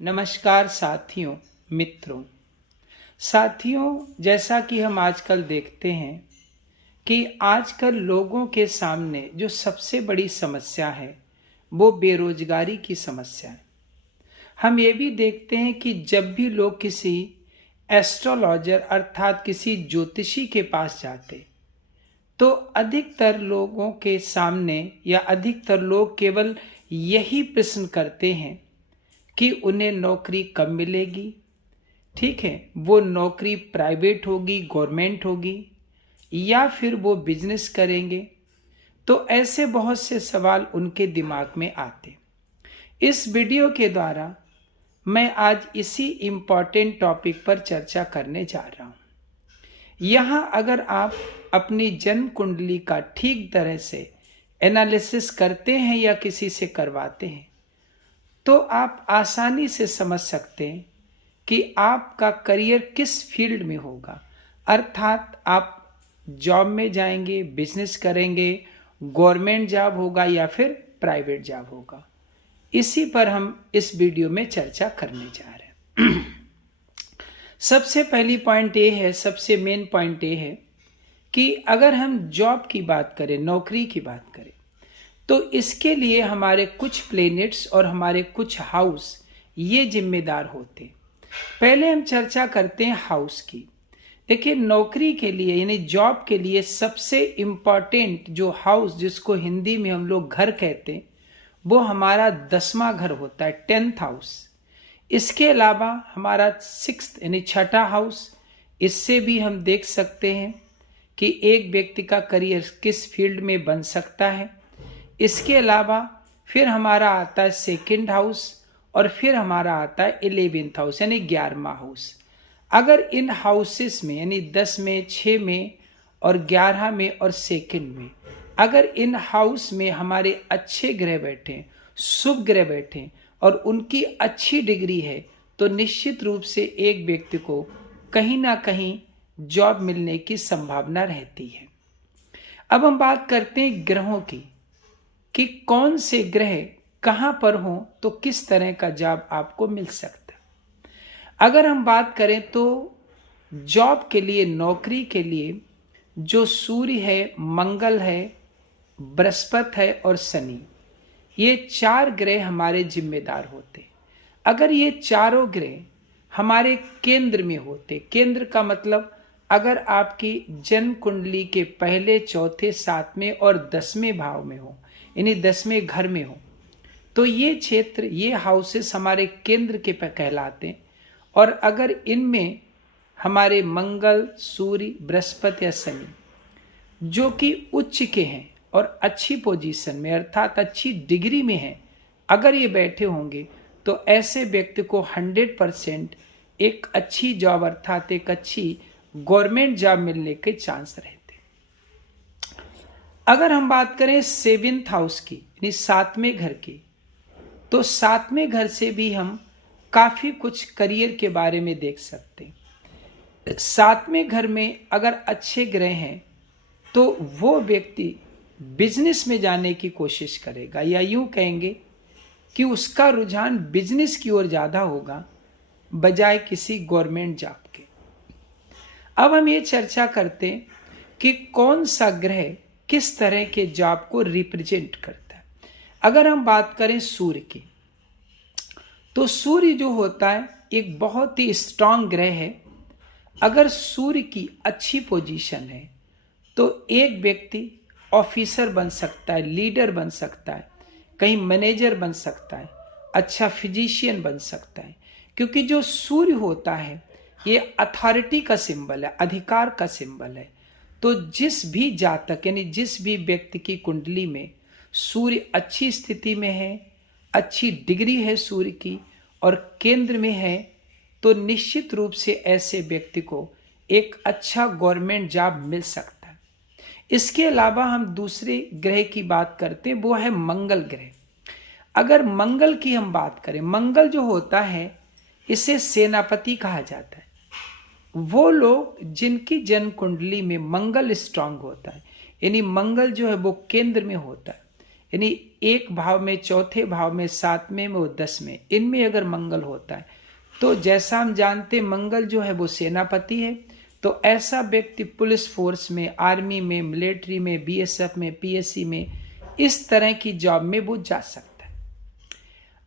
नमस्कार साथियों, मित्रों। जैसा कि हम आजकल देखते हैं कि आजकल लोगों के सामने जो सबसे बड़ी समस्या है वो बेरोजगारी की समस्या है। हम ये भी देखते हैं कि जब भी लोग किसी एस्ट्रोलॉजर अर्थात किसी ज्योतिषी के पास जाते तो अधिकतर लोगों के सामने या अधिकतर लोग केवल यही प्रश्न करते हैं कि उन्हें नौकरी कब मिलेगी। ठीक है, वो नौकरी प्राइवेट होगी, गवर्नमेंट होगी, या फिर वो बिजनेस करेंगे। तो ऐसे बहुत से सवाल उनके दिमाग में आते। इस वीडियो के द्वारा मैं आज इसी इम्पॉर्टेंट टॉपिक पर चर्चा करने जा रहा हूँ। यहाँ अगर आप अपनी जन्म कुंडली का ठीक तरह से एनालिसिस करते हैं या किसी से करवाते हैं तो आप आसानी से समझ सकते हैं कि आपका करियर किस फील्ड में होगा। अर्थात आप जॉब में जाएंगे, बिजनेस करेंगे, गवर्नमेंट जॉब होगा या फिर प्राइवेट जॉब होगा। इसी पर हम इस वीडियो में चर्चा करने जा रहे हैं। सबसे पहली पॉइंट ये है, सबसे मेन पॉइंट ये है कि अगर हम जॉब की बात करें, नौकरी की बात करें, तो इसके लिए हमारे कुछ प्लैनेट्स और हमारे कुछ हाउस ये जिम्मेदार होते हैं। पहले हम चर्चा करते हैं हाउस की। देखिए, नौकरी के लिए यानी जॉब के लिए सबसे इम्पॉर्टेंट जो हाउस, जिसको हिंदी में हम लोग घर कहते हैं, वो हमारा 10वां घर होता है, 10th हाउस। इसके अलावा हमारा 6th यानी 6ठा हाउस, इससे भी हम देख सकते हैं कि एक व्यक्ति का करियर किस फील्ड में बन सकता है। इसके अलावा फिर हमारा आता है 2nd हाउस और फिर हमारा आता है 11th हाउस यानी 11वां हाउस। अगर इन हाउसेस में यानी 10 में, 6 में और 11 में और 2nd में, अगर इन हाउस में हमारे अच्छे ग्रह बैठे, शुभ ग्रह बैठे और उनकी अच्छी डिग्री है तो निश्चित रूप से एक व्यक्ति को कहीं ना कहीं जॉब मिलने की संभावना रहती है। अब हम बात करते हैं ग्रहों की कि कौन से ग्रह कहाँ पर हो तो किस तरह का जॉब आपको मिल सकता है। अगर हम बात करें तो जॉब के लिए, नौकरी के लिए जो सूर्य है, मंगल है, बृहस्पति है और शनि, ये 4 ग्रह हमारे जिम्मेदार होते। अगर ये चारों ग्रह हमारे केंद्र में होते, केंद्र का मतलब अगर आपकी जन्म कुंडली के पहले, चौथे, 7वें और 10वें भाव में हो यानी 10वें घर में हो तो ये क्षेत्र, ये हाउसेस हमारे केंद्र के कहलाते हैं। और अगर इनमें हमारे मंगल, सूर्य, बृहस्पति या शनि जो कि उच्च के हैं और अच्छी पोजीशन में अर्थात अच्छी डिग्री में हैं, अगर ये बैठे होंगे तो ऐसे व्यक्ति को 100% एक अच्छी जॉब अर्थात एक अच्छी गवर्नमेंट जॉब मिलने के चांस रहते। अगर हम बात करें 7th हाउस की यानी 7वें घर की, तो 7वें घर से भी हम काफी कुछ करियर के बारे में देख सकते हैं। 7वें घर में अगर अच्छे ग्रह हैं तो वो व्यक्ति बिजनेस में जाने की कोशिश करेगा, या यूं कहेंगे कि उसका रुझान बिजनेस की ओर ज्यादा होगा बजाय किसी गवर्नमेंट जॉब के। अब हम ये चर्चा करते हैं कि कौन सा ग्रह किस तरह के जॉब को रिप्रेजेंट करता है। अगर हम बात करें सूर्य की, तो सूर्य जो होता है एक बहुत ही स्ट्रांग ग्रह है। अगर सूर्य की अच्छी पोजीशन है तो एक व्यक्ति ऑफिसर बन सकता है, लीडर बन सकता है, कहीं मैनेजर बन सकता है, अच्छा फिजिशियन बन सकता है। क्योंकि जो सूर्य होता है ये अथॉरिटी का सिंबल है, अधिकार का सिंबल है। तो जिस भी जातक यानी जिस भी व्यक्ति की कुंडली में सूर्य अच्छी स्थिति में है, अच्छी डिग्री है सूर्य की और केंद्र में है, तो निश्चित रूप से ऐसे व्यक्ति को एक अच्छा गवर्नमेंट जॉब मिल सकता है। इसके अलावा हम दूसरे ग्रह की बात करते हैं, वो है मंगल ग्रह। अगर मंगल की हम बात करें, मंगल जो होता है इसे सेनापति कहा जाता है। वो लोग जिनकी जन्म कुंडली में मंगल स्ट्रांग होता है यानी मंगल जो है वो केंद्र में होता है, यानी एक भाव में, चौथे भाव में, सातवें में और 10वें, इनमें अगर मंगल होता है तो जैसा हम जानते मंगल जो है वो सेनापति है, तो ऐसा व्यक्ति पुलिस फोर्स में, आर्मी में, मिलिट्री में, बीएसएफ में, पीएससी में, इस तरह की जॉब में वो जा सकता है।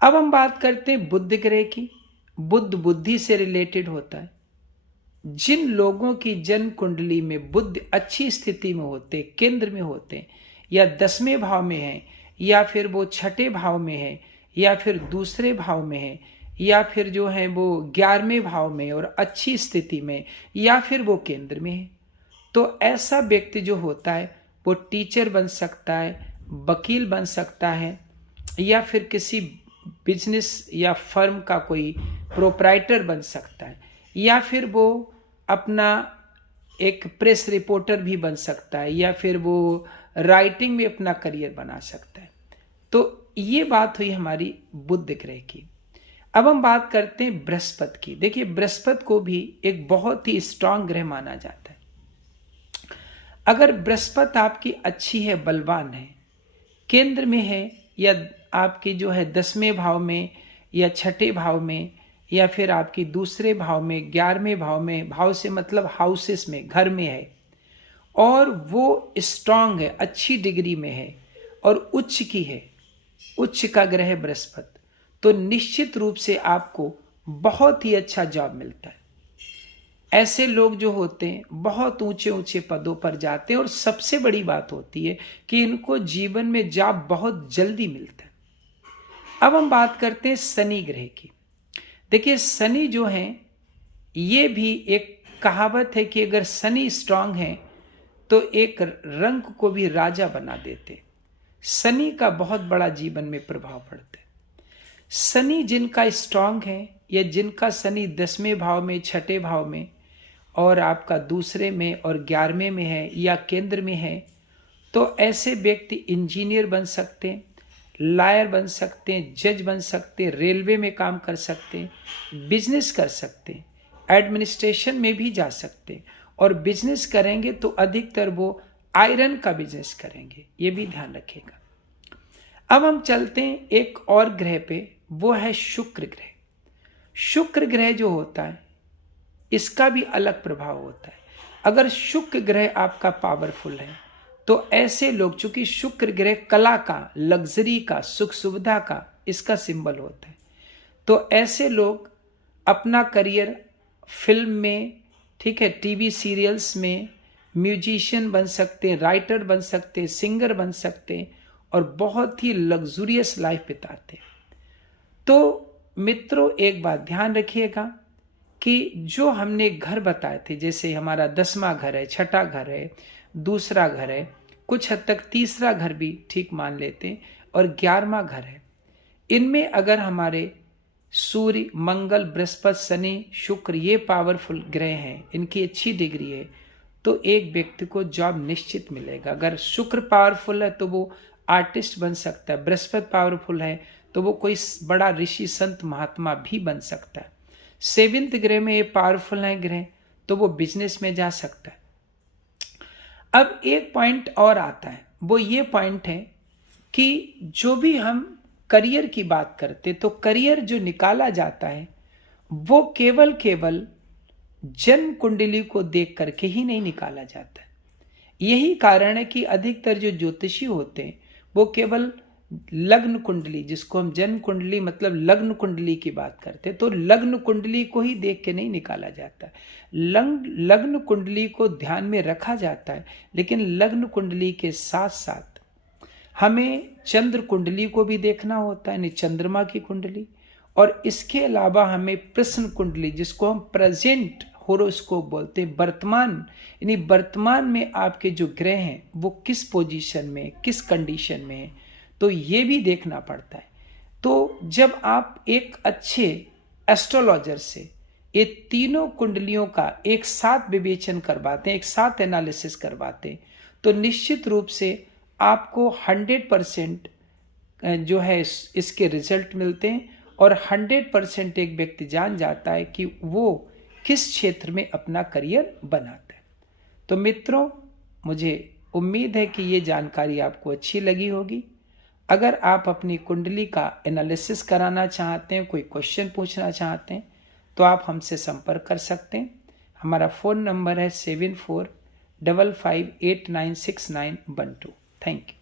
अब हम बात करते हैं बुध ग्रह की। बुध बुद्धि से रिलेटेड होता है। जिन लोगों की जन्म कुंडली में बुध अच्छी स्थिति में होते, केंद्र में होते, या 10वें भाव में है, या फिर वो 6ठे भाव में है, या फिर दूसरे भाव में है, या फिर जो है वो 11वें भाव में और अच्छी स्थिति में, या फिर वो केंद्र में है, तो ऐसा व्यक्ति जो होता है वो टीचर बन सकता है, वकील बन सकता है, या फिर किसी बिजनेस या फर्म का कोई प्रोप्राइटर बन सकता है, या फिर वो अपना एक प्रेस रिपोर्टर भी बन सकता है, या फिर वो राइटिंग में अपना करियर बना सकता है। तो ये बात हुई हमारी बुध ग्रह की। अब हम बात करते हैं बृहस्पति की। देखिए, बृहस्पति को भी एक बहुत ही स्ट्रांग ग्रह माना जाता है। अगर बृहस्पति आपकी अच्छी है, बलवान है, केंद्र में है, या आपकी जो है 10वें भाव में, या 6ठे भाव में, या फिर आपकी दूसरे भाव में, 11वें भाव में, भाव से मतलब हाउसेस में, घर में है, और वो स्ट्रांग है, अच्छी डिग्री में है, और उच्च की है, उच्च का ग्रह बृहस्पति, तो निश्चित रूप से आपको बहुत ही अच्छा जॉब मिलता है। ऐसे लोग जो होते हैं बहुत ऊंचे ऊंचे पदों पर जाते हैं, और सबसे बड़ी बात होती है कि इनको जीवन में जॉब बहुत जल्दी मिलता है। अब हम बात करते हैं शनि ग्रह की। देखिए, शनि जो है, ये भी एक कहावत है कि अगर शनि स्ट्रांग है तो एक रंग को भी राजा बना देते। शनि का बहुत बड़ा जीवन में प्रभाव पड़ता है। शनि जिनका स्ट्रांग है, या जिनका शनि 10वें भाव में, 6ठे भाव में, और आपका दूसरे में और 11वें में है, या केंद्र में है, तो ऐसे व्यक्ति इंजीनियर बन सकते हैं, लॉयर बन सकते हैं, जज बन सकते हैं, रेलवे में काम कर सकते हैं, बिजनेस कर सकते हैं, एडमिनिस्ट्रेशन में भी जा सकते हैं, और बिजनेस करेंगे तो अधिकतर वो आयरन का बिजनेस करेंगे, ये भी ध्यान रखिएगा। अब हम चलते हैं एक और ग्रह पे, वो है शुक्र ग्रह। शुक्र ग्रह जो होता है, इसका भी अलग प्रभाव होता है। अगर शुक्र ग्रह आपका पावरफुल है तो ऐसे लोग, चूंकि शुक्र ग्रह कला का, लग्जरी का, सुख सुविधा का इसका सिंबल होता है, तो ऐसे लोग अपना करियर फिल्म में, ठीक है, टीवी सीरियल्स में म्यूजिशियन बन सकते हैं, राइटर बन सकते हैं, सिंगर बन सकते हैं, और बहुत ही लग्जूरियस लाइफ बिताते हैं। तो मित्रों, एक बात ध्यान रखिएगा कि जो हमने घर बताए थे, जैसे हमारा 10वां घर है, 6ठा घर है, दूसरा घर है, कुछ हद तक तीसरा घर भी ठीक मान लेते हैं, और 11वां घर है, इनमें अगर हमारे सूर्य, मंगल, बृहस्पति, शनि, शुक्र ये पावरफुल ग्रह हैं, इनकी अच्छी डिग्री है, तो एक व्यक्ति को जॉब निश्चित मिलेगा। अगर शुक्र पावरफुल है तो वो आर्टिस्ट बन सकता है, बृहस्पति पावरफुल है तो वो कोई बड़ा ऋषि, संत, महात्मा भी बन सकता है। 7वें ग्रह में ये पावरफुल है ग्रह, तो वो बिजनेस में जा सकता है। अब एक पॉइंट और आता है, वो ये पॉइंट है कि जो भी हम करियर की बात करते, तो करियर जो निकाला जाता है वो केवल जन्म कुंडली को देख करके ही नहीं निकाला जाता है। यही कारण है कि अधिकतर जो ज्योतिषी होते हैं वो केवल लग्न कुंडली, जिसको हम जन्म कुंडली मतलब लग्न कुंडली की बात करते हैं, तो लग्न कुंडली को ही देख के नहीं निकाला जाता। लग्न कुंडली को ध्यान में रखा जाता है, लेकिन लग्न कुंडली के साथ साथ हमें चंद्र कुंडली को भी देखना होता है, यानी चंद्रमा की कुंडली, और इसके अलावा हमें प्रश्न कुंडली, जिसको हम प्रेजेंट होरोस्कोप बोलते हैं, वर्तमान, यानी वर्तमान में आपके जो ग्रह हैं वो किस पोजीशन में, किस कंडीशन में है, तो ये भी देखना पड़ता है। तो जब आप एक अच्छे एस्ट्रोलॉजर से ये तीनों कुंडलियों का एक साथ विवेचन करवाते हैं, एक साथ एनालिसिस करवाते हैं, तो निश्चित रूप से आपको 100% जो है इसके रिजल्ट मिलते हैं, और 100% एक व्यक्ति जान जाता है कि वो किस क्षेत्र में अपना करियर बनाता है। तो मित्रों, मुझे उम्मीद है कि ये जानकारी आपको अच्छी लगी होगी। अगर आप अपनी कुंडली का एनालिसिस कराना चाहते हैं, कोई क्वेश्चन पूछना चाहते हैं, तो आप हमसे संपर्क कर सकते हैं। हमारा फ़ोन नंबर है 7455896912। Thank you.